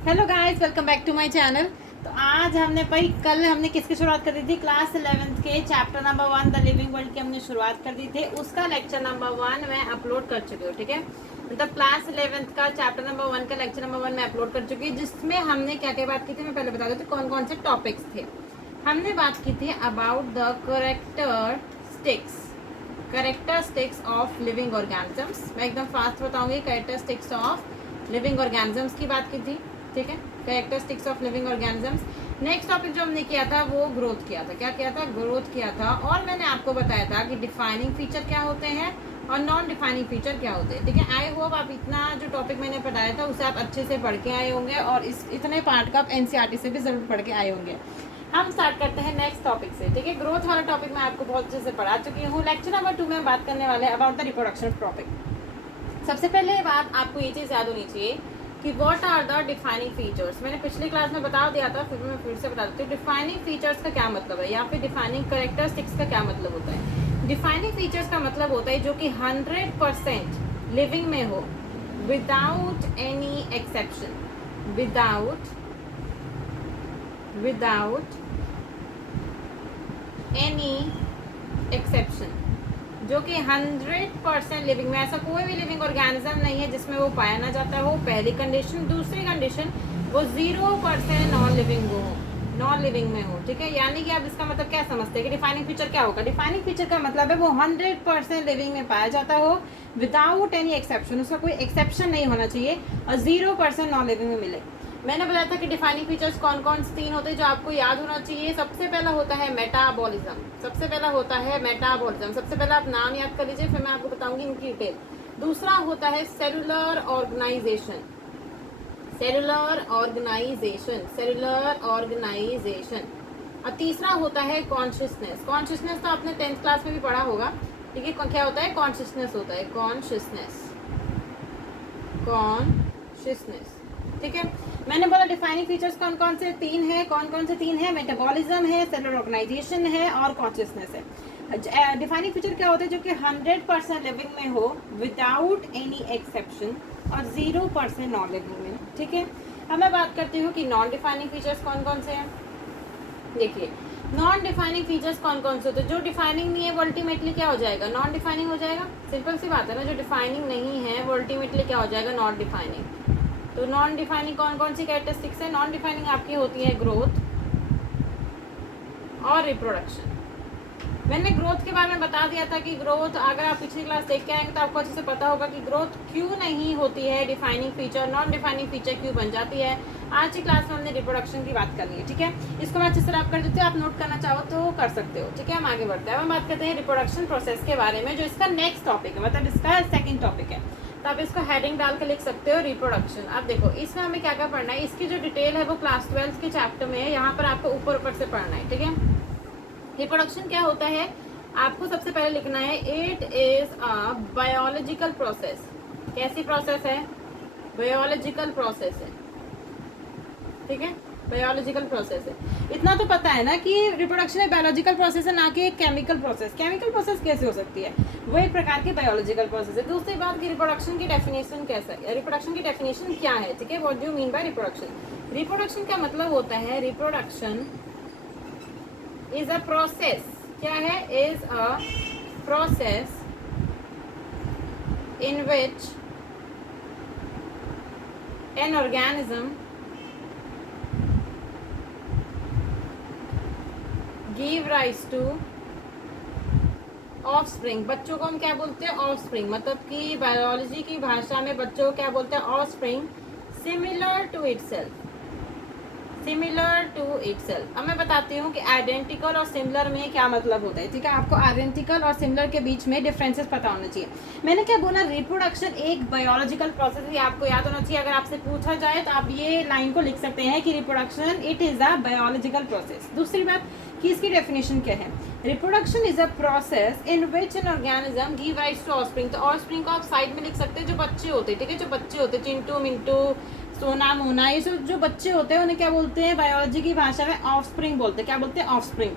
Hello guys, welcome back to my channel. तो आज हमने कल हमने किसकी शुरुआत कर दी थी? क्लास 11th के chapter number 1 the living world की हमने शुरुआत कर दी थी। उसका लेक्चर नंबर 1 मैं अपलोड कर चुकी हूँ, ठीक है। मतलब क्लास 11th का चैप्टर नंबर 1 का लेक्चर नंबर 1 मैं अपलोड कर चुकी हूँ, जिसमें हमने क्या क्या बात की थी मैं पहले बता देती हूँ कौन कौन से टॉपिक्स थे। हमने बात की थी about the characteristics of living organisms. मैं एकदम फास्ट बताऊंगी। करेक्टरिस्टिक्स ऑफ लिविंग ऑर्गेनिजम्स की बात की थी, ठीक है। Characteristics of living organisms. Next topic जो हमने किया था वो ग्रोथ किया था। क्या किया था? ग्रोथ किया था। और मैंने आपको बताया था कि डिफाइनिंग फीचर क्या होते हैं और नॉन डिफाइनिंग फीचर क्या होते हैं, ठीक है। आई होप आप इतना जो टॉपिक मैंने पढ़ाया था उसे आप अच्छे से पढ़ के आए होंगे और इतने पार्ट का आप एनसीईआरटी से भी जरूर पढ़ के आए होंगे। हम स्टार्ट करते हैं नेक्स्ट टॉपिक से, ठीक है। ग्रोथ वाला टॉपिक मैं आपको बहुत अच्छे से पढ़ा चुकी हूँ। लेक्चर नंबर 2 में बात करने वाले अबाउट द रिप्रोडक्शन टॉपिक। सबसे पहले बात आपको ये चीज़ याद होनी चाहिए कि what are the defining features. मैंने पिछली क्लास में बता दिया था, फिर मैं फिर से बता देती हूँ। डिफाइनिंग फीचर्स का क्या मतलब है या फिर डिफाइनिंग कैरेक्टरिस्टिक्स का क्या मतलब होता है। डिफाइनिंग फीचर्स का मतलब होता है जो कि 100% लिविंग में हो, without any exception, without any exception, जो कि 100% लिविंग में, ऐसा कोई भी लिविंग ऑर्गेनिज्म नहीं है जिसमें वो पाया ना जाता हो। पहली कंडीशन। दूसरी कंडीशन, वो 0% नॉन लिविंग में हो, ठीक है। यानी कि आप इसका मतलब क्या समझते हैं कि डिफाइनिंग फीचर क्या होगा? डिफाइनिंग फीचर का मतलब है वो 100% लिविंग में पाया जाता हो विदाउट एनी एक्सेप्शन, उसका कोई एक्सेप्शन नहीं होना चाहिए और 0% नॉन लिविंग में मिले। मैंने बताया था कि डिफाइनिंग फीचर्स कौन कौन से 3 होते हैं जो आपको याद होना चाहिए। सबसे पहला होता है मेटाबॉलिज्म। सबसे पहला आप नाम याद कर लीजिए, फिर मैं आपको बताऊंगी इनकी डिटेल। दूसरा होता है सेलुलर ऑर्गेनाइजेशन। और तीसरा होता है कॉन्शियसनेस तो आपने 10th क्लास में भी पढ़ा होगा, ठीक है। क्या होता है? कॉन्शियसनेस होता है। कॉन्शियसनेस, ठीक है। मैंने बोला डिफाइनिंग फीचर्स कौन कौन से 3 है। मेटाबॉलिज्म है, सेलुलर ऑर्गेनाइजेशन है और कॉन्शियसनेस है। डिफाइनिंग फीचर क्या होते हैं? जो कि 100% लिविंग में हो विदाउट एनी एक्सेप्शन और 0% नॉन लिविंग में, ठीक है। अब मैं बात करती हूँ कि नॉन डिफाइनिंग फीचर्स कौन कौन से हैं। देखिए, नॉन डिफाइनिंग फीचर्स कौन कौन से होते हैं? जो डिफाइनिंग नहीं है वो अल्टीमेटली क्या हो जाएगा? नॉन डिफाइनिंग हो जाएगा। सिंपल सी बात है ना। जो डिफाइनिंग नहीं है वो अल्टीमेटली क्या हो जाएगा? Non defining. तो नॉन डिफाइनिंग कौन कौन सी कैरेक्टरिस्टिक्स है? नॉन डिफाइनिंग आपकी होती है ग्रोथ और रिप्रोडक्शन। मैंने ग्रोथ के बारे में बता दिया था कि ग्रोथ, अगर आप पिछली क्लास देख के आएंगे तो आपको अच्छे से पता होगा कि ग्रोथ क्यों नहीं होती है defining feature, non defining feature क्यों बन जाती है। आज की क्लास में हमने रिप्रोडक्शन की बात करनी है, ठीक है। इसको मैं अच्छे से रैप कर देती हूँ, आप नोट करना चाहो तो कर सकते हो, ठीक है। हम आगे बढ़ते हैं। हम बात करते हैं रिप्रोडक्शन प्रोसेस के बारे में, जो इसका नेक्स्ट टॉपिक है, मतलब इसका सेकेंड टॉपिक है। तो आप इसको हेडिंग डाल के लिख सकते हो रिप्रोडक्शन। अब देखो इसमें हमें क्या क्या पढ़ना है। इसकी जो डिटेल है वो क्लास 12 के चैप्टर में है, यहाँ पर आपको ऊपर से पढ़ना है, ठीक है। रिप्रोडक्शन क्या होता है आपको सबसे पहले लिखना है, it is a biological process. कैसी प्रोसेस है? बायोलॉजिकल प्रोसेस है, ठीक है। बायोलॉजिकल प्रोसेस है। इतना तो पता है ना कि रिप्रोडक्शन एक बायोलॉजिकल प्रोसेस है, ना कि एक केमिकल प्रोसेस। केमिकल प्रोसेस कैसे हो सकती है? वो एक प्रकार की बायोलॉजिकल प्रोसेस है। दूसरी बात की रिप्रोडक्शन की डेफिनेशन कैसा है, रिप्रोडक्शन की डेफिनेशन क्या है, ठीक है। What do you mean by reproduction? Reproduction का मतलब होता है, रिप्रोडक्शन इज अ प्रोसेस। क्या है? Is a process in which an organism give rise to offspring। बच्चों को हम क्या बोलते हैं? offspring। मतलब कि बायोलॉजी की भाषा में बच्चों को क्या बोलते हैं? offspring similar to itself। अब मैं बताती हूँ कि आइडेंटिकल और सिमिलर में क्या मतलब होता है, ठीक है। आपको आइडेंटिकल और सिमिलर के बीच में डिफरेंसेस पता होना चाहिए। मैंने क्या बोला? रिप्रोडक्शन एक बायोलॉजिकल प्रोसेस है, आपको याद होना चाहिए। अगर आपसे पूछा जाए तो आप ये लाइन को लिख सकते हैं कि reproduction it is a biological process. दूसरी बात कि इसकी डेफिनेशन क्या है? Reproduction is a process in which an organism give rise to offspring. तो ऑफस्प्रिंग को आप साइड में लिख सकते हैं, जो बच्चे होते हैं, ठीक है। जो बच्चे होते हैं, चिंटू मिंटू सोना मोना, ये सब जो बच्चे होते हैं उन्हें क्या बोलते हैं? बायोलॉजी की भाषा में ऑफस्प्रिंग बोलते हैं। क्या बोलते हैं? ऑफस्प्रिंग।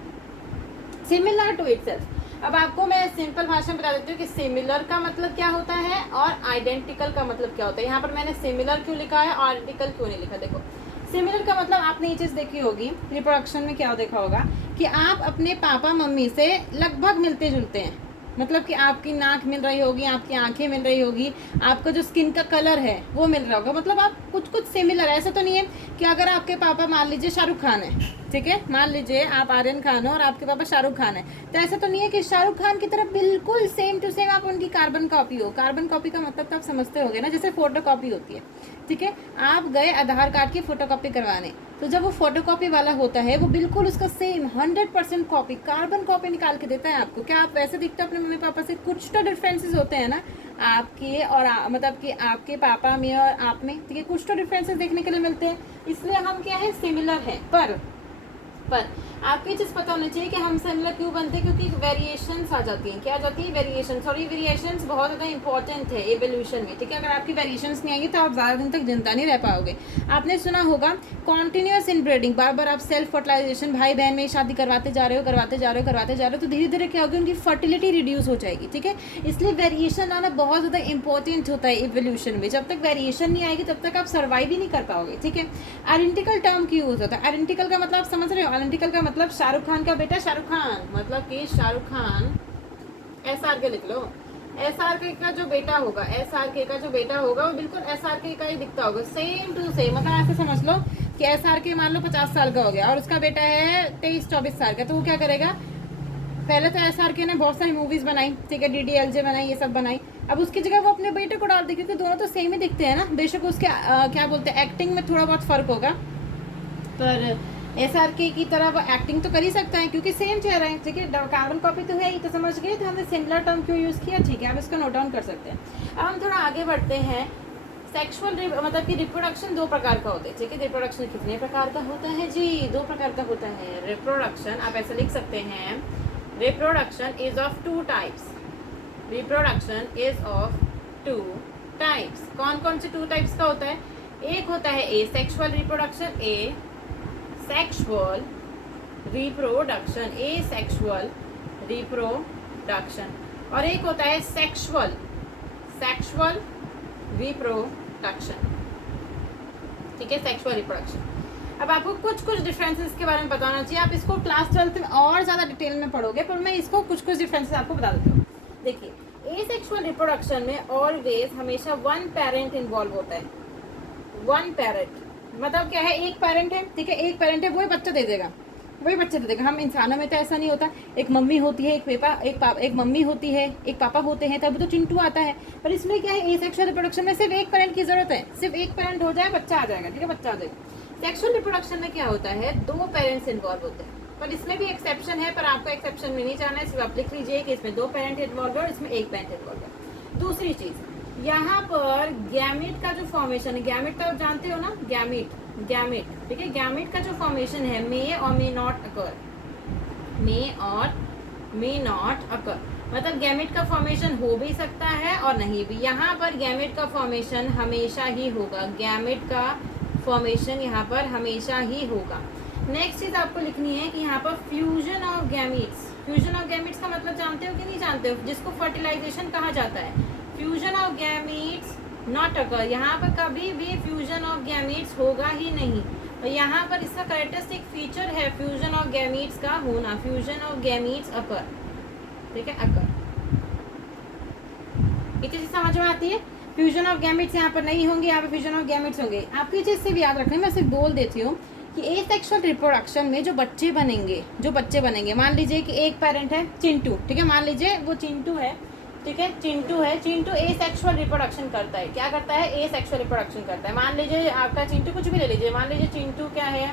Similar to itself. अब आपको मैं सिंपल भाषा में बता देती हूँ कि सिमिलर का मतलब क्या होता है और आइडेंटिकल का मतलब क्या होता है। यहाँ पर मैंने सिमिलर क्यों लिखा है और आइडेंटिकल क्यों नहीं लिखा। देखो सिमिलर का मतलब आपने ये चीज़ देखी होगी रिप्रोडक्शन में, क्या देखा होगा कि आप अपने पापा मम्मी से लगभग मिलते जुलते हैं। मतलब कि आपकी नाक मिल रही होगी, आपकी आंखें मिल रही होगी, आपका जो स्किन का कलर है वो मिल रहा होगा, मतलब आप कुछ कुछ सिमिलर। ऐसा तो नहीं है कि अगर आपके पापा मान लीजिए शाहरुख खान है, ठीक है, मान लीजिए आप आर्यन खान हो और आपके पापा शाहरुख खान है, तो ऐसा तो नहीं है कि शाहरुख खान की तरफ बिल्कुल सेम टू सेम आप उनकी कार्बन कॉपी हो। कार्बन कॉपी का मतलब तो आप समझते होगे ना, जैसे फोटो कॉपी होती है, ठीक है। आप गए आधार कार्ड की फोटो कॉपी करवाने, तो जब वो फोटो कॉपी वाला होता है वो बिल्कुल उसका सेम 100% कॉपी कार्बन कॉपी निकाल के देता है आपको। क्या आप वैसे दिखते हो अपने मम्मी पापा से? कुछ तो डिफरेंसेस होते हैं ना आपके और मतलब कि आपके पापा में और आप में, ठीक है, कुछ तो डिफरेंसेस देखने के लिए मिलते हैं, इसलिए हम क्या है सिमिलर हैं। पर आपको ये चीज़ पता होनी चाहिए कि हम सिमिलर क्यों बनते हैं, क्योंकि वेरिएशंस आ जाती हैं। क्या आ जाती है? वेरिएशंस। और ये वेरिएशंस बहुत ज़्यादा इंपॉर्टेंट है एवोल्यूशन में, ठीक है। अगर आपकी वेरिएशंस नहीं आएंगी तो आप ज़्यादा दिन तक जिंदा नहीं रह पाओगे। आपने सुना होगा कॉन्टिन्यूस इनब्रीडिंग, बार बार आप सेल्फ फर्टिलाइजेशन, भाई बहन में शादी करवाते जा रहे हो तो धीरे धीरे क्या होगी, उनकी फर्टिलिटी रिड्यूस हो जाएगी, ठीक है। इसलिए वेरिएशन आना बहुत ज़्यादा इंपॉर्टेंट होता है एवोल्यूशन में। जब तक वेरिएशन नहीं आएगी तब तक आप सर्वाइव ही नहीं कर पाओगे, ठीक है। आइडेंटिकल टर्म क्यों यूज होता है? आइडेंटिकल का मतलब समझ रहे हो? आइडेंटिकल का मतलब शाहरुख खान का बेटा शाहरुख खान, मतलब कि शाहरुख खान SRK लिख लो। SRK का जो बेटा होगा, SRK का जो बेटा होगा वो बिल्कुल SRK का ही दिखता होगा, सेम टू सेम। मतलब ऐसे समझ लो कि SRK मान लो 50 साल का हो गया और उसका बेटा है 23-24 साल का, तो वो क्या करेगा? पहले तो SRK ने बहुत सारी मूवीज बनाई, ठीक है, DDLJ बनाई, ये सब बनाई। अब उसकी जगह वो अपने बेटे को डाल दी, क्योंकि दोनों तो सेम ही दिखते हैं ना। बेशक उसके क्या बोलते हैं, एक्टिंग में थोड़ा बहुत फर्क होगा, पर SRK की तरह वो एक्टिंग तो कर ही सकता है क्योंकि सेम चेहरा है, ठीक है। कार्बन कॉपी तो है ही, तो समझ गए। तो हमने सिमिलर टर्म क्यों यूज़ किया, ठीक है, आप इसको नोट डाउन कर सकते हैं। अब हम थोड़ा आगे बढ़ते हैं। सेक्सुअल मतलब कि रिप्रोडक्शन 2 प्रकार का होता है, ठीक है। रिप्रोडक्शन कितने प्रकार का होता है जी? 2 प्रकार का होता है रिप्रोडक्शन। आप ऐसे लिख सकते हैं, reproduction is of 2 types. Reproduction is of 2 types. कौन कौन से 2 टाइप्स का होता है? एक होता है asexual reproduction, sexual reproduction, asexual reproduction, और एक होता है सेक्सुअल रिप्रोडक्शन, ठीक है, सेक्सुअल रिप्रोडक्शन। अब आपको कुछ डिफरेंसेस के बारे में बताना चाहिए। आप इसको क्लास 12 में और ज़्यादा डिटेल में पढ़ोगे, पर मैं इसको कुछ डिफरेंसेस आपको बता देती हूँ। देखिए एसेक्सुअल रिप्रोडक्शन में ऑलवेज हमेशा 1 पेरेंट इन्वॉल्व होता है। 1 पेरेंट मतलब क्या है? एक पेरेंट है, ठीक है, एक पेरेंट है, वही बच्चा दे देगा, वही बच्चा दे देगा। हम इंसानों में तो ऐसा नहीं होता, एक मम्मी होती है, एक मम्मी होती है, एक पापा होते हैं, तभी तो चिंटू आता है। पर इसमें क्या है, एसेक्सुअल रिप्रोडक्शन में सिर्फ एक पेरेंट की जरूरत है, सिर्फ एक पेरेंट हो जाए बच्चा आ जाएगा, ठीक है, बच्चा आ जाएगा। सेक्सुअल रिप्रोडक्शन में क्या होता है, 2 पेरेंट्स इन्वॉल्व होते हैं, पर इसमें भी एक्सेप्शन है, पर आपको एक्सेप्शन में नहीं जाना है, सिर्फ आप लिख लीजिए कि इसमें 2 पेरेंट इन्वॉल्व है और इसमें 1 पेरेंट इन्वॉल्व है। दूसरी चीज़, यहाँ पर गैमेट का जो फॉर्मेशन है, गैमेट तो आप जानते हो ना, गैमेट, ठीक है, गैमेट का जो फॉर्मेशन है मे और मे नॉट अकर, मतलब गैमेट का फॉर्मेशन हो भी सकता है और नहीं भी। यहाँ पर गैमेट का फॉर्मेशन हमेशा ही होगा, गैमेट का फॉर्मेशन यहाँ पर हमेशा ही होगा। नेक्स्ट चीज़ आपको लिखनी है कि यहाँ पर fusion of gametes. Fusion of gametes का मतलब जानते हो कि नहीं जानते हो? जिसको फर्टिलाइजेशन कहा जाता है। Fusion of gametes not occur, यहाँ पर कभी भी फ्यूजन ऑफ गैमेट्स होगा ही नहीं। और यहाँ पर इसका कैरेक्टरिस्टिक फीचर है फ्यूजन ऑफ गैमेट्स का होना, फ्यूजन ऑफ गैमेट्स अकर, ठीक है, अकर। ये चीज़ समझ में आती है? फ्यूजन ऑफ गैमेट्स यहाँ पर नहीं होंगे, यहाँ पर फ्यूजन ऑफ गैमेट्स होंगे। आपकी चीज़ से भी याद रखना है, मैं सिर्फ बोल देती हूँ कि एसेक्सुअल रिप्रोडक्शन में जो बच्चे बनेंगे, मान लीजिए कि एक पेरेंट है चिंटू, ठीक है, मान लीजिए वो चिंटू है, ठीक है, चिंटू एसेक्सुअल रिप्रोडक्शन करता है। क्या करता है? एसेक्सुअल रिप्रोडक्शन करता है। मान लीजिए आपका चिंटू, कुछ भी ले लीजिए, मान लीजिए चिंटू क्या है,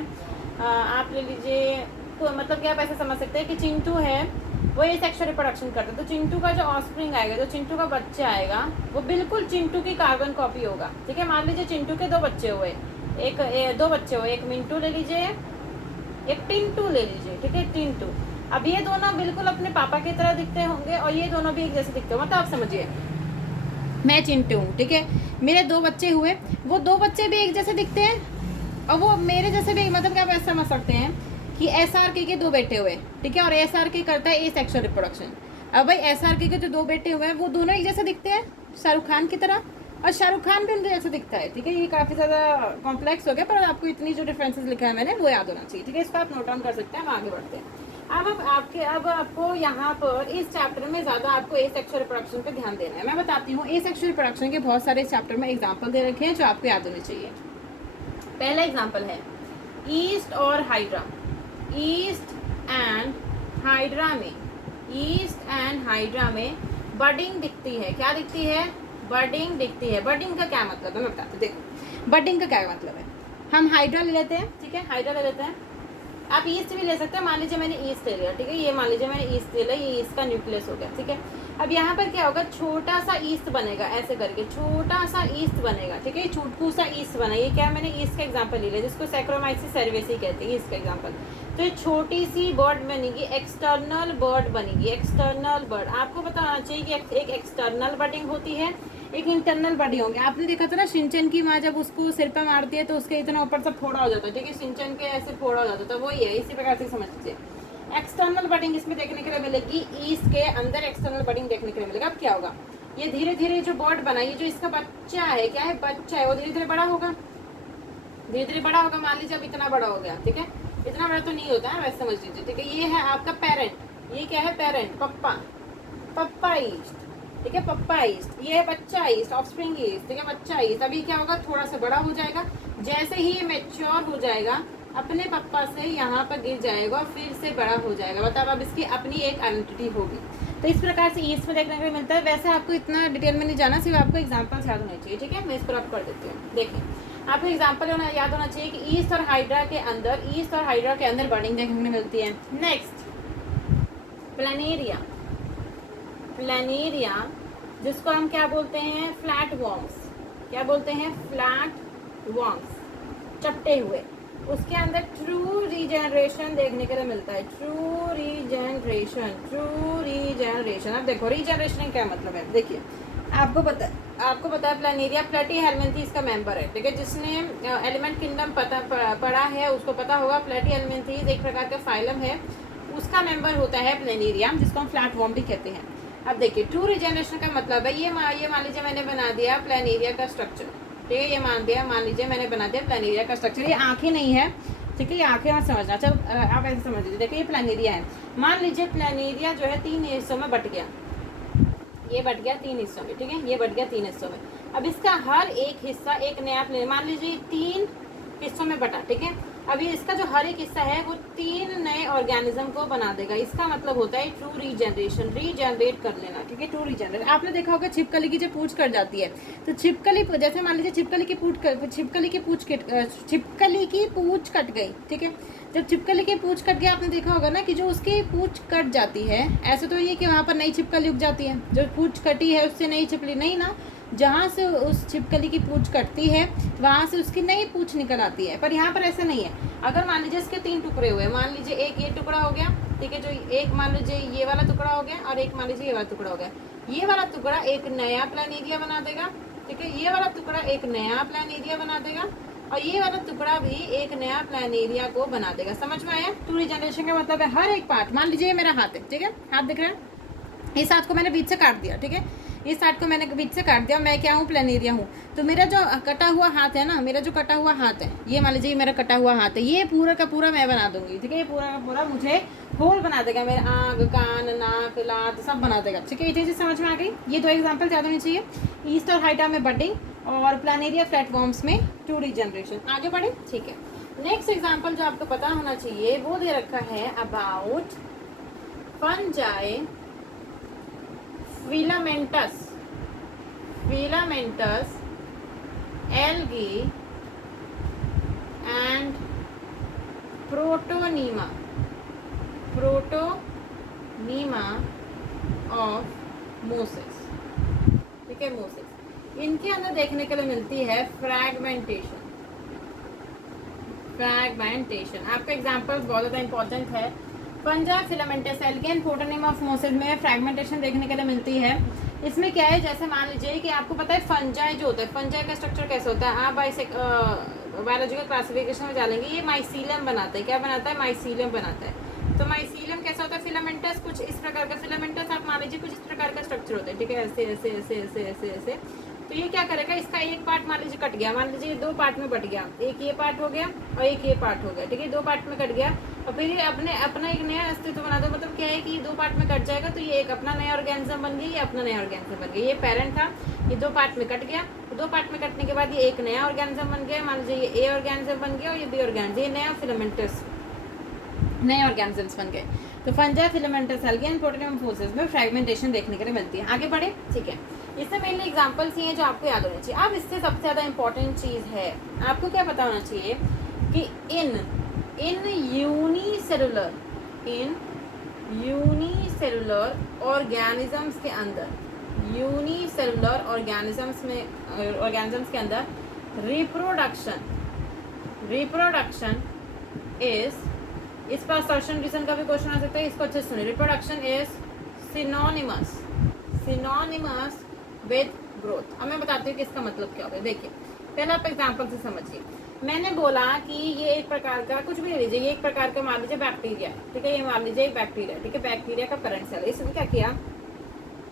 आप ले लीजिए, मतलब क्या आप ऐसे समझ सकते हैं कि चिंटू है वो एसेक्सुअल रिप्रोडक्शन करता है, तो चिंटू का जो ऑफस्प्रिंग आएगा, जो चिंटू का बच्चा आएगा, वो बिल्कुल चिंटू की कार्बन कॉपी होगा, ठीक है। मान लीजिए चिंटू के 2 बच्चे हुए, दो बच्चे हुए, एक मिंटू ले लीजिए, एक टिंटू ले लीजिए, ठीक है, टिंटू। अब ये दोनों बिल्कुल अपने पापा की तरह दिखते होंगे और ये दोनों भी एक जैसे दिखते होंगे। मतलब आप समझिए, मैं चिंटू हूँ, ठीक है, मेरे 2 बच्चे हुए, वो 2 बच्चे भी एक जैसे दिखते हैं और वो मेरे जैसे भी, मतलब क्या आप ऐसा समझ सकते हैं कि SRK के 2 बेटे हुए, ठीक है, और SRK करता है एसेक्सुअल रिप्रोडक्शन। अब भाई SRK के जो 2 बेटे हुए हैं वो दोनों एक जैसे दिखते हैं शाहरुख खान की तरह, और शाहरुख खान भी उनके जैसा दिखता है, ठीक है। ये काफ़ी ज़्यादा कॉम्प्लेक्स हो गया, पर आपको इतनी जो डिफरेंसेस लिखा है मैंने वो याद होना चाहिए, ठीक है। इसको आप नोट डाउन कर सकते हैं। हम आगे बढ़ते हैं। अब आपको यहाँ पर इस चैप्टर में ज़्यादा आपको एसेक्सुअल रिप्रोडक्शन पे ध्यान देना है। मैं बताती हूँ एसेक्सुअल रिप्रोडक्शन के बहुत सारे इस चैप्टर में एग्जाम्पल दे रखे हैं जो आपको याद होने चाहिए। पहला एग्जाम्पल है ईस्ट और हाइड्रा। ईस्ट एंड हाइड्रा में बडिंग दिखती है। क्या दिखती है? बडिंग दिखती है। बडिंग का क्या मतलब है मैं बताती हूँ। देखो बडिंग का क्या मतलब है। हम हाइड्रा ले लेते हैं, ठीक है, हाइड्रा ले लेते हैं। आप ईस्ट भी ले सकते हैं। मान लीजिए मैंने ईस्ट ले लिया, ठीक है, ये मान लीजिए मैंने ईस्ट ले लिया, ये ईस्ट का न्यूक्लियस हो गया, ठीक है। अब यहाँ पर क्या होगा, छोटा सा ईस्ट बनेगा, ऐसे करके छोटा सा ईस्ट बनेगा, ठीक है। चुटकू सा ईस्ट बना, ये क्या है, मैंने ईस्ट का एग्जांपल ले लिया जिसको सैक्रोमाइसिस सेरेवेसी कहते हैं, ईस्ट का एग्जांपल। तो ये छोटी सी बर्ड बनेगी, एक्सटर्नल बर्ड बनेगी, एक्सटर्नल बर्ड। आपको पता होना चाहिए कि एक एक्सटर्नल बर्डिंग होती है, एक इंटरनल बॉडी होंगे। आपने देखा था ना शिनचैन की माँ जब उसको सिर पे मारती है तो उसके इतना ऊपर सब फोड़ा हो जाता है, ठीक है, शिनचैन के ऐसे फोड़ा हो जाता था, वही है, इसी प्रकार से समझ लीजिए। एक्सटर्नल बडिंग इसमें देखने के लिए मिलेगी, ईस्ट के अंदर एक्सटर्नल बडिंग देखने के लिए मिलेगा। अब क्या होगा, ये धीरे धीरे जो बर्ड बना, ये जो इसका बच्चा है, क्या है, बच्चा है, वो धीरे धीरे बड़ा होगा, धीरे धीरे बड़ा होगा। मान लीजिए अब इतना बड़ा हो गया, ठीक है, इतना बड़ा तो नहीं होता है वैसे समझ लीजिए, ठीक है। ये है आपका पेरेंट, ये क्या है, पेरेंट, पप्पा, पप्पा ईस्ट, ठीक है, पप्पा ईस्ट। ये है बच्चा ईस्ट, ऑफस्प्रिंग ईस्ट, ठीक है, बच्चा ईस्ट। अभी क्या होगा, थोड़ा सा बड़ा हो जाएगा, जैसे ही ये मैच्योर हो जाएगा अपने पप्पा से यहाँ पर गिर जाएगा और फिर से बड़ा हो जाएगा। मतलब अब इसकी अपनी एक आइडेंटिटी होगी। तो इस प्रकार से ईस्ट में देखने को मिलता है। वैसे आपको इतना डिटेल में नहीं जाना, सिर्फ आपको एग्जाम्पल याद होने चाहिए, ठीक है। मैं इसको रब कर देती हूँ। देखिए आपको एग्जाम्पल याद होना चाहिए कि ईस्ट और हाइड्रा के अंदर बर्डिंग देखने को मिलती है। Next Planaria. प्लानेरिया जिसको हम क्या बोलते हैं, फ्लैट वॉर्म्स। क्या बोलते हैं, फ्लैट वॉर्म्स, चपटे हुए। उसके अंदर ट्रू रीजनरेशन देखने के लिए मिलता है। True regeneration. अब देखो रीजनरेशन क्या मतलब है। देखिए आपको पता है प्लानेरिया प्लेटीहेल्मिन्थेस का मेंबर है, ठीक है। जिसने एलिमेंट किंगडम पढ़ा है उसको पता होगा। प्लेटीहेल्मिन्थेस एक प्रकार का फाइलम है, उसका मेंबर होता है प्लानेरिया, जिसको हम फ्लैट वॉर्म भी कहते हैं। अब देखिए ट्रू रीजनरेशन का मतलब है ये मान लीजिए मैंने बना दिया प्लानेरिया का स्ट्रक्चर, ठीक है, ये मान लीजिए मैंने बना दिया प्लानेरिया का स्ट्रक्चर। ये आंखें नहीं है, ठीक है, ये आंखें मत समझना। चल आप ऐसे समझ लीजिए। देखिए ये प्लानेरिया है। मान लीजिए प्लानेरिया जो है 3 हिस्सों में बट गया, ये बट गया 3 हिस्सों में, ठीक है, ये बट गया 3 हिस्सों में। अब इसका हर एक हिस्सा एक नया मान लीजिए 3 हिस्सों में बटा, ठीक है। अभी इसका जो हर एक हिस्सा है वो 3 नए ऑर्गेनिज्म को बना देगा। इसका मतलब होता है ट्रू रीजनरेशन, रीजनरेट कर लेना, ठीक है, ट्रू रीजनरेट। आपने देखा होगा छिपकली की जो पूंछ कट जाती है, तो छिपकली जैसे मान लीजिए छिपकली की पूंछ कट गई, ठीक है। जब छिपकली की पूंछ कट गया, आपने देखा होगा ना कि जो उसकी पूंछ कट जाती है, ऐसे तो ये कि वहाँ पर नई छिपकली उग जाती है। जो पूंछ कटी है उससे नई छिपकली नहीं ना, जहाँ से उस छिपकली की पूंछ कटती है वहाँ से उसकी नई पूंछ निकल आती है। पर यहाँ पर ऐसा नहीं है। अगर मान लीजिए इसके 3 टुकड़े हुए, मान लीजिए एक ये टुकड़ा हो गया, ठीक है, जो एक मान लीजिए ये वाला टुकड़ा हो गया और एक मान लीजिए ये वाला टुकड़ा हो गया। ये वाला टुकड़ा एक नया प्लानेरिया बना देगा, ठीक है, ये वाला टुकड़ा एक नया प्लानेरिया बना देगा और ये वाला टुकड़ा भी एक नया प्लानेरिया को बना देगा। समझ में आया? ट्रू रीजनरेशन का मतलब है हर एक पार्ट। मान लीजिए ये मेरा हाथ है, ठीक है, हाथ दिख रहा है, इस हाथ को मैंने बीच से काट दिया, ठीक है, इस हाथ को मैंने बीच से काट दिया, मैं क्या हूँ, प्लानेरिया हूँ। तो मेरा जो कटा हुआ हाथ है ना, मेरा जो कटा हुआ हाथ है, ये मान लीजिए मेरा कटा हुआ हाथ है, ये पूरा का पूरा मैं बना दूंगी, ठीक है, ये पूरा का पूरा मुझे होल बना देगा, मेरे आँख, कान, नाक, लात सब बना देगा, ठीक है। ये चीज़ें समझ में आ गई। ये 2 एग्जाम्पल ज़्यादा होनी चाहिए, ईस्ट और हाइड्रा में बडिंग और प्लानेरिया फ्लैटवॉर्म्स में ट्रू रीजनरेशन। आगे बढ़े, ठीक है। नेक्स्ट एग्जाम्पल जो आपको पता होना चाहिए वो दे रखा है about fungi filamentous, algae and protonema of mosses, ठीक है, मोसेस। इनके अंदर देखने के लिए मिलती है फ्रैगमेंटेशन। आपका एग्जाम्पल बहुत ज़्यादा इंपॉर्टेंट है। Fungi filamentous algae and protonema of Moses में फ्रैगमेंटेशन देखने के लिए मिलती है। इसमें क्या है, जैसे मान लीजिए कि आपको पता है फंजाई जो होता है, फंजाई का स्ट्रक्चर कैसे होता है, आप बायोलॉजिकल क्लासिफिकेशन में जानेंगे। ये माइसीलियम बनाता है, क्या बनाता है, माइसीलियम बनाता है। तो माइसीलियम कैसा होता है, फिलामेंटस, कुछ इस प्रकार का फिलामेंटस आप मान लीजिए कुछ इस प्रकार का स्ट्रक्चर होता है, ठीक है, ऐसे ऐसे ऐसे ऐसे ऐसे ऐसे। तो ये क्या करेगा, इसका एक पार्ट मान लीजिए कट गया, मान लीजिए 2 पार्ट में बट गया, एक ये पार्ट हो गया और एक ये पार्ट हो गया, ठीक है, 2 पार्ट में कट गया और फिर ये अपना एक नया अस्तित्व बना दो। मतलब क्या है कि 2 पार्ट में कट जाएगा तो ये एक अपना नया ऑर्गेनिज्म बन गया, ये अपना नया ऑर्गेनिज्म बन गया। ये पेरेंट था, ये 2 पार्ट में कट गया, 2 पार्ट में कटने के बाद ये एक नया ऑर्गेनिज्म बन गया, मान लीजिए ये ए ऑर्गेनिज्म बन गया और ये बी ऑर्गेनिज्म, ये नया फिलामेंटस, नए ऑर्गेनिजम्स बन गए। तो fungi, filamentous, algae and protein में फ्रेगमेंटेशन देखने के लिए मिलती है। आगे बढ़े, ठीक है, इससे मेनली एग्जांपल्स ही हैं जो आपको याद होने चाहिए। अब इससे सबसे ज़्यादा इंपॉर्टेंट चीज़ है, आपको क्या पता होना चाहिए कि इन यूनिसेलुलर ऑर्गेनिजम्स के अंदर, यूनिसेलुलर ऑर्गेनिजम्स के अंदर रिप्रोडक्शन इज, इस पर असर्शन रीजन का भी क्वेश्चन आ सकता है, इसको अच्छे से सुनिए। Reproduction is synonymous with growth. अब मैं बताती हूँ कि इसका मतलब क्या होगा। देखिए, पहले आप एग्जांपल से समझिए। मैंने बोला कि ये एक प्रकार का, कुछ भी लीजिए, ये एक प्रकार का मान लीजिए बैक्टीरिया, ठीक है, ये मान लीजिए एक बैक्टीरिया, ठीक है, बैक्टीरिया का पेरेंट सेल। इसने क्या किया,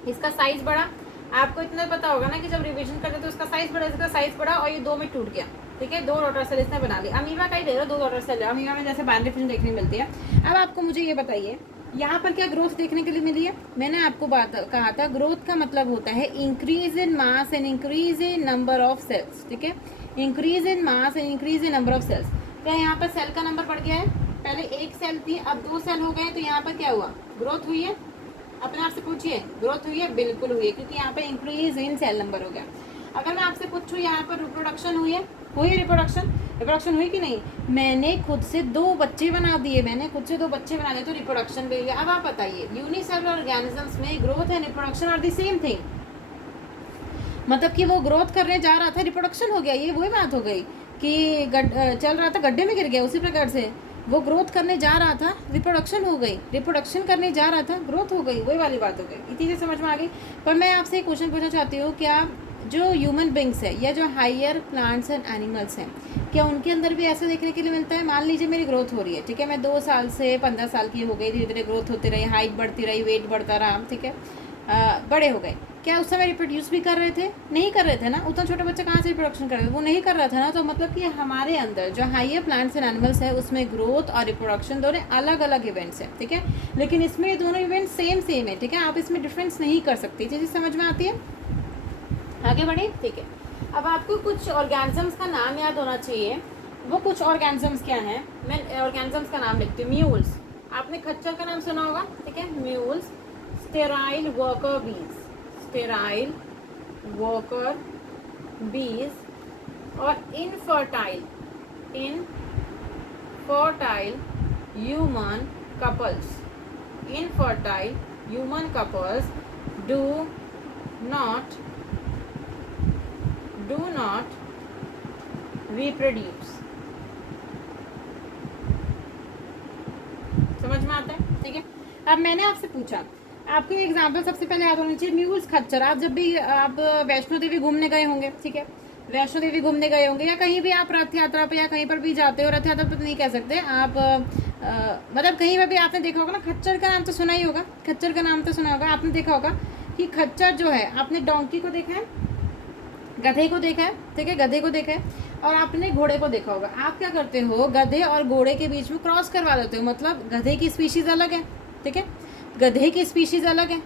इसका साइज बढ़ा। आपको इतना पता होगा ना कि जब रिविजन करते तो इसका साइज बढ़ा, इसका साइज बढ़ा और ये 2 में टूट गया, ठीक है, 2 डॉटर सेल इसने बना ली। अमीबा का ही ले लो, 2 डॉटर सेल, अमीबा में जैसे बाइनरी फिजन देखने मिलती है। अब आपको मुझे ये बताइए, यहाँ पर क्या ग्रोथ देखने के लिए मिली है? मैंने आपको कहा था ग्रोथ का मतलब होता है increase in mass and increase in number of cells, ठीक है, increase in mass and increase in number of cells. क्या यहाँ पर सेल का नंबर बढ़ गया है? पहले 1 सेल थी, अब 2 सेल हो गए, तो यहाँ पर क्या हुआ, ग्रोथ हुई है? अपने आप से पूछिए, ग्रोथ हुई है? बिल्कुल हुई है, क्योंकि यहाँ पर इंक्रीज इन सेल नंबर हो गया। अगर मैं आपसे पूछूँ यहाँ पर रिप्रोडक्शन हुई है? हुई रिप्रोडक्शन हुई कि नहीं? मैंने खुद से 2 बच्चे बना दिए, तो रिप्रोडक्शन ले लिया। अब आप बताइए, यूनिसेलुलर ऑर्गेनिजम्स में growth and reproduction are the same thing. मतलब कि वो ग्रोथ करने जा रहा था, रिप्रोडक्शन हो गया। ये वही बात हो गई कि चल रहा था, गड्ढे में गिर गया। उसी प्रकार से वो ग्रोथ करने जा रहा था, रिप्रोडक्शन हो गई, रिप्रोडक्शन करने जा रहा था, ग्रोथ हो गई, वही वाली बात हो गई। इतनी चीज़ समझ में आ गई। पर मैं आपसे एक क्वेश्चन पूछना चाहती हूँ, क्या जो ह्यूमन बींग्स है या जो हायर प्लांट्स एंड एनिमल्स हैं, क्या उनके अंदर भी ऐसा देखने के लिए मिलता है? मान लीजिए मेरी ग्रोथ हो रही है, ठीक है, मैं 2 साल से 15 साल की हो गई, धीरे धीरे ग्रोथ होती रही, हाइट बढ़ती रही, वेट बढ़ता रहा, ठीक है, बड़े हो गए। क्या उस समय रिप्रोड्यूस भी कर रहे थे? नहीं कर रहे थे ना। उतना छोटा बच्चा कहाँ से रिप्रोडक्शन कर रहे थे? वो नहीं कर रहा था ना। तो मतलब कि हमारे अंदर जो हायर प्लांट्स एंड एनिमल्स है उसमें ग्रोथ और रिप्रोडक्शन दोनों अलग अलग इवेंट्स हैं, ठीक है, लेकिन इसमें ये दोनों इवेंट सेम है, ठीक है, आप इसमें डिफरेंस नहीं कर सकती। चीज़ें समझ में आती है? आगे बढ़े, ठीक है। अब आपको कुछ ऑर्गेनिजम्स का नाम याद होना चाहिए। वो कुछ ऑर्गेनिजम्स क्या हैं? मैं ऑर्गेनिजम्स का नाम लिखती हूँ। म्यूल्स, आपने खच्चर का नाम सुना होगा, ठीक है, म्यूल्स, स्टेराइल वर्कर बीज और infertile human couples do not reproduce। समझ में आता है? ठीक है। अब मैंने आपसे पूछा, आपको एग्जाम्पल सबसे पहले याद होनी चाहिए, म्यूल्स, खच्चर। आप जब भी आप वैष्णो देवी घूमने गए होंगे, ठीक है, वैष्णो देवी घूमने गए होंगे या कहीं भी आप रथ यात्रा पे या कहीं पर भी जाते हो, रथ यात्रा पर नहीं कह सकते आप, मतलब कहीं पर भी आपने देखा होगा ना, खच्चर का नाम तो सुना ही होगा, आपने देखा होगा कि खच्चर जो है, आपने डोंकी को देखा है, गधे को देखा है, ठीक है, गधे को देखा है, और आपने घोड़े को देखा होगा। आप क्या करते हो, गधे और घोड़े के बीच में क्रॉस करवा देते हो। मतलब गधे की स्पीशीज़ अलग है, ठीक है, गधे की स्पीशीज़ अलग है,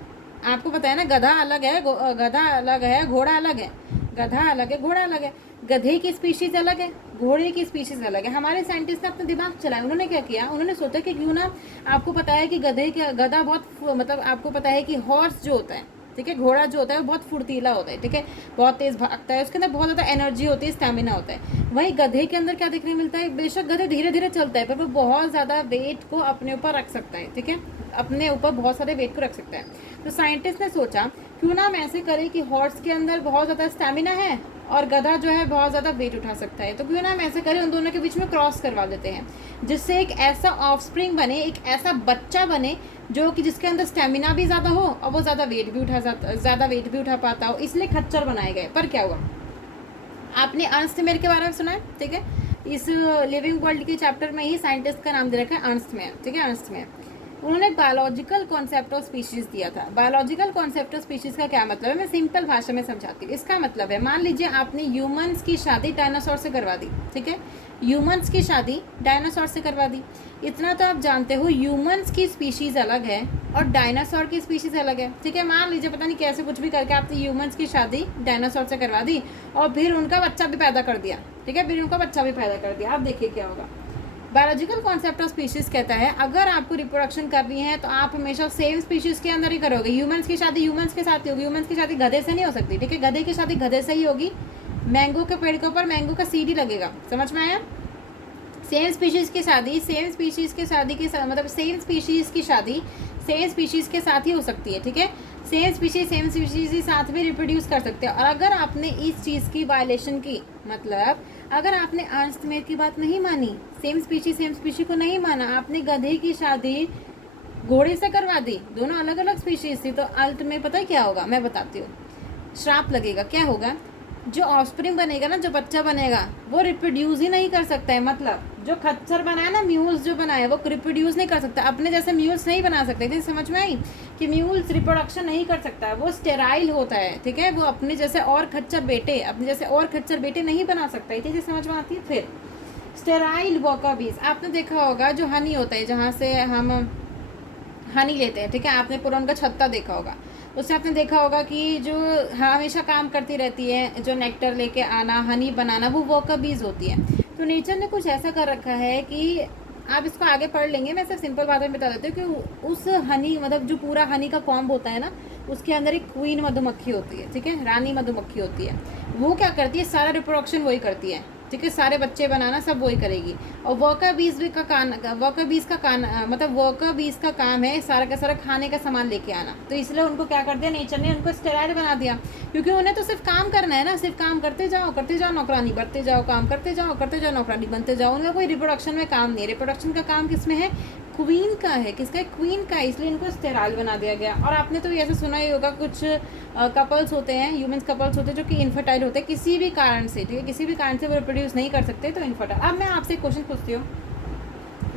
आपको पता है ना, गधा अलग है, घोड़ा अलग है, गधा अलग है, घोड़ा अलग है, गधे की स्पीशीज़ अलग है, घोड़े की स्पीशीज़ अलग है। हमारे साइंटिस्ट ने अपना दिमाग चलाया, उन्होंने क्या किया, उन्होंने सोचा कि क्यों ना, आपको पता है कि गधा बहुत, मतलब आपको पता है कि हॉर्स जो होता है, ठीक है, घोड़ा जो होता है वो बहुत फुर्तीला होता है, ठीक है, बहुत तेज़ भागता है, उसके अंदर बहुत ज़्यादा एनर्जी होती है, स्टैमिना होता है। वहीं गधे के अंदर क्या देखने मिलता है, बेशक गधे धीरे धीरे चलता है, पर वो बहुत ज़्यादा वेट को अपने ऊपर रख सकता है, ठीक है, अपने ऊपर बहुत सारे वेट को रख सकता है। तो साइंटिस्ट ने सोचा क्यों ना हम ऐसे करें कि हॉर्स के अंदर बहुत ज़्यादा स्टैमिना है और गधा जो है बहुत ज़्यादा वेट उठा सकता है, तो क्यों ना हम ऐसे करें, उन दोनों के बीच में क्रॉस करवा देते हैं, जिससे एक ऐसा ऑफस्प्रिंग बने, एक ऐसा बच्चा बने जो कि जिसके अंदर स्टैमिना भी ज़्यादा हो और वो ज़्यादा वेट भी उठा पाता हो। इसलिए खच्चर बनाए गए। पर क्या हुआ, आपने अर्न्स्ट के बारे में सुना है, ठीक है, इस लिविंग वर्ल्ड के चैप्टर में ही साइंटिस्ट का नाम दे रखा है अर्न्स्ट, ठीक है, अर्न्स्ट। उन्होंने बायोलॉजिकल कॉन्सेप्ट ऑफ स्पीशीज दिया था। बायोलॉजिकल कॉन्सेप्ट ऑफ स्पीशीज का क्या मतलब है, मैं सिंपल भाषा में समझाती हूँ। इसका मतलब है, मान लीजिए आपने ह्यूमंस की शादी डायनासोर से करवा दी, ठीक है, ह्यूमंस की शादी डायनासोर से करवा दी। इतना तो आप जानते हो, ह्यूमंस की स्पीशीज़ अलग है और डायनासोर की स्पीशीज़ अलग है, ठीक है। मान लीजिए पता नहीं कैसे कुछ भी करके आपने ह्यूमंस की शादी डायनासोर से करवा दी और फिर उनका बच्चा भी पैदा कर दिया, ठीक है, फिर उनका बच्चा भी पैदा कर दिया। आप देखिए क्या होगा। बायोलॉजिकल कॉन्सेप्ट ऑफ स्पीशीज़ कहता है, अगर आपको रिप्रोडक्शन करनी है तो आप हमेशा सेम स्पीशीज़ के अंदर ही करोगे। ह्यूमंस की शादी ह्यूमंस के साथ ही होगी। ह्यूमंस की शादी गधे से नहीं हो सकती, ठीक है, गधे की शादी गधे से ही होगी। मैंगो के पेड़ के ऊपर मैंगो का सीड ही लगेगा, समझ में आया। सेम स्पीशीज़ की शादी सेम स्पीशीज़ की शादी के साथ, मतलब सेम स्पीशीज़ की शादी सेम स्पीशीज़ के साथ ही हो सकती है, ठीक है। सेम स्पीशीज़ के साथ भी रिप्रोड्यूस कर सकते हैं। और अगर आपने इस चीज़ की वायलेशन की, मतलब अगर आपने अर्स्ट मेयर की बात नहीं मानी, सेम स्पीशी को नहीं माना, आपने गधे की शादी घोड़े से करवा दी, दोनों अलग अलग स्पीशीज थी, तो अल्ट में पता है क्या होगा, मैं बताती हूँ, श्राप लगेगा। क्या होगा, जो ऑफस्प्रिंग बनेगा ना, जो बच्चा बनेगा, वो रिप्रोड्यूस ही नहीं कर सकता है। मतलब जो खच्चर बनाया ना, म्यूल्स जो बनाया, वो रिप्रोड्यूस नहीं कर सकता। अपने जैसे म्यूल्स नहीं बना सकते थे, समझ में आई कि म्यूल्स रिप्रोडक्शन नहीं कर सकता है, वो स्टेराइल होता है, ठीक है। वो अपने जैसे और खच्चर बेटे नहीं बना सकता है, ठीक है, समझ में आती है। फिर स्टेराइल वर्कर बीज, आपने देखा होगा जो हनी होता है, जहाँ से हम हनी लेते हैं, ठीक है, आपने पूरा उनका छत्ता देखा होगा। उससे आपने देखा होगा कि जो हमेशा काम करती रहती है, जो नेक्टर लेके आना, हनी बनाना, वो वर्कर बीज होती है। तो नेचर ने कुछ ऐसा कर रखा है कि आप इसको आगे पढ़ लेंगे, मैं सिर्फ सिंपल बात में बता देती हूँ कि उस हनी, मतलब जो पूरा हनी का कॉम्ब होता है ना, उसके अंदर एक क्वीन मधुमक्खी होती है, ठीक है, रानी मधुमक्खी होती है। वो क्या करती है, सारा रिप्रोडक्शन वही करती है, ठीक है, सारे बच्चे बनाना सब वही करेगी। और वर्कर बीज का काम है सारा का सारा खाने का सामान लेके आना। तो इसलिए उनको क्या कर दिया, नेचर ने उनको स्टेराइल बना दिया, क्योंकि उन्हें तो सिर्फ काम करना है ना, सिर्फ काम करते जाओ नौकरानी बढ़ते जाओ, काम करते जाओ नौकरानी बनते जाओ। उनका कोई रिप्रोडक्शन में काम नहीं है। रिप्रोडक्शन का काम किस में है, क्वीन का है। किसका है, क्वीन का है, इसलिए इनको स्टेराइल बना दिया गया। और आपने तो ऐसा सुना ही होगा, कुछ कपल्स होते हैं, ह्यूमंस कपल्स होते हैं जो कि इनफर्टाइल होते हैं किसी भी कारण से, ठीक है, किसी भी कारण से वो रिप्रोड्यूस नहीं कर सकते, तो इनफर्टाइल। अब मैं आपसे क्वेश्चन पूछती हूँ,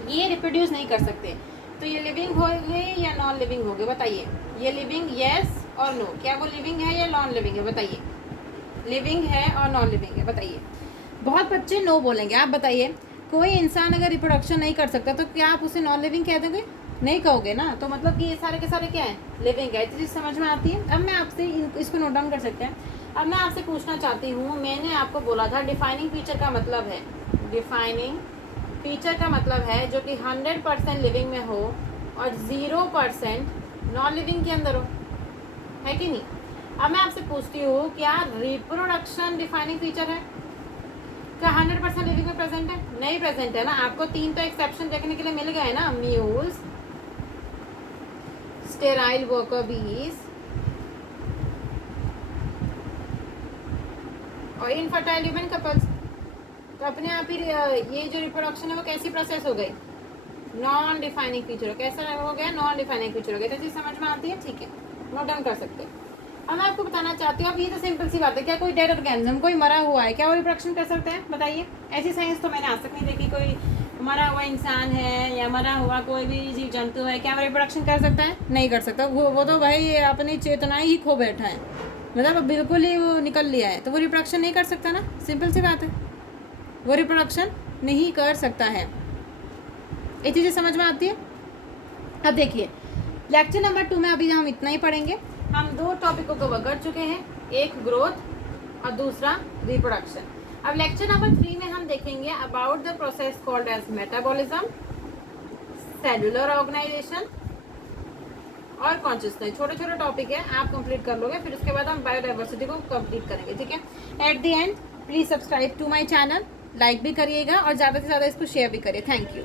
ये रिप्रोड्यूस नहीं कर सकते, तो ये लिविंग होंगे या नॉन लिविंग होंगे, बताइए। ये लिविंग, येस और नो, क्या वो लिविंग है या नॉन लिविंग है, बताइए। लिविंग है और नॉन लिविंग है, बताइए। बहुत बच्चे नो बोलेंगे। आप बताइए, कोई इंसान अगर रिप्रोडक्शन नहीं कर सकता तो क्या आप उसे नॉन लिविंग कह दोगे, नहीं कहोगे ना। तो मतलब कि ये सारे के सारे क्या है, लिविंग है। चीज़ समझ में आती है। अब मैं आपसे इसको नोट डाउन कर सकते हैं। अब मैं आपसे पूछना चाहती हूँ, मैंने आपको बोला था डिफाइनिंग फीचर का मतलब है, डिफाइनिंग फीचर का मतलब है जो कि 100% लिविंग में हो और 0% नॉन लिविंग के अंदर हो, है कि नहीं। अब मैं आपसे पूछती हूँ, क्या रिप्रोडक्शन डिफाइनिंग फीचर है, क्या 100% लिविंग में प्रेजेंट है, नहीं प्रेजेंट है ना। आपको 3 तो एक्सेप्शन देखने के लिए मिल गए ना, म्यूल्स, स्टेराइल वर्कर बीज और इनफर्टाइल ह्यूमन कपल्स। तो अपने आप ही ये जो रिप्रोडक्शन है वो कैसी प्रोसेस हो गई, नॉन डिफाइनिंग फीचर। कैसा हो गया, नॉन डिफाइनिंग फीचर हो गया। तो चीज़ समझ में आती है, ठीक है, नोट डाउन कर सकते हैं। अब मैं आपको बताना चाहती हूँ, अब ये तो सिंपल सी बात है, क्या कोई डेड ऑर्गेनिज्म, कोई मरा हुआ है, क्या वो रिप्रोडक्शन कर सकते हैं, बताइए। ऐसी साइंस तो मैंने आज तक नहीं देखी। कोई मरा हुआ इंसान है या मरा हुआ कोई भी जीव जंतु है, क्या वो रिप्रोडक्शन कर सकता है, नहीं कर सकता। वो तो भाई अपनी चेतनाएं ही खो बैठा है, मतलब बिल्कुल ही वो निकल लिया है, तो वो रिप्रोडक्शन नहीं कर सकता ना, सिंपल सी बात है, वो रिप्रोडक्शन नहीं कर सकता है। ये चीज़ें समझ में आती है। अब देखिए, लेक्चर नंबर 2 में अभी हम इतना ही पढ़ेंगे। हम 2 टॉपिकों को कवर कर चुके हैं, एक ग्रोथ और दूसरा रिप्रोडक्शन। अब लेक्चर नंबर 3 में हम देखेंगे about the process called as metabolism, cellular organisation और कॉन्शियसनेस। छोटे छोटे टॉपिक है, आप कंप्लीट कर लोगे, फिर उसके बाद हम बायोडाइवर्सिटी को कंप्लीट करेंगे, ठीक है। At the end please subscribe to my channel, like भी करिएगा और ज़्यादा से ज़्यादा इसको शेयर भी करिए। Thank you.